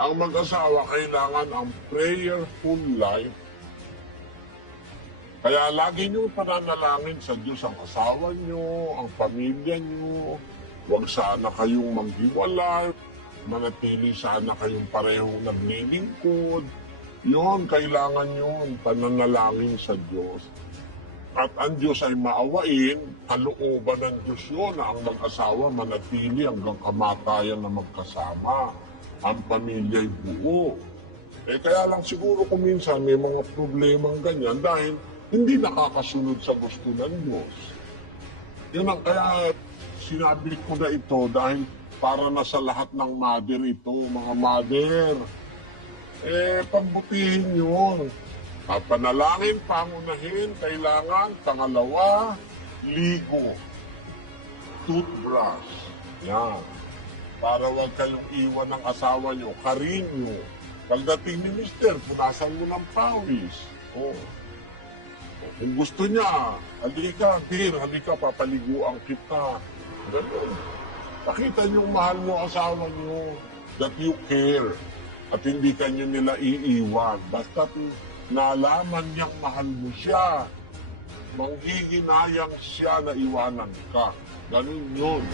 Ang mag-asawa kailangan ang prayerful life. Kaya lagi niyong pananalangin sa Diyos ang asawa niyo, ang pamilya niyo. Huwag sana kayong maghiwalay. Manatili sana kayong parehong naglilingkod. Yun, kailangan yun, pananalangin sa Diyos. At ang Diyos ay maawain, kalooban ng Diyos yun na ang mag-asawa manatili hanggang kamatayan na magkasama. Ang pamilya ay buo. Kaya lang siguro kung minsan may mga problemang ganyan dahil hindi nakakasunod sa gusto ng Diyos. Yun ang kaya sinabi ko na ito dahil para na sa lahat ng mother ito, mga mother. Pambutihin yun. Panalangin, pangunahin, kailangan, pangalawa, ligo. Toothbrush. Yan. Para wag kayong iwan ng asawa nyo, karinyo. Pagdating ni Mister, punasan mo ng pawis. Kung gusto niya, halika, papaliguan kita. Ganun. Pakita niyong mahal mo asawa niyo, that you care. At hindi kanyo nila iiwan. Basta nalaman niyang mahal mo siya, manghihinayang siya na iwanan ka. Ganun yun.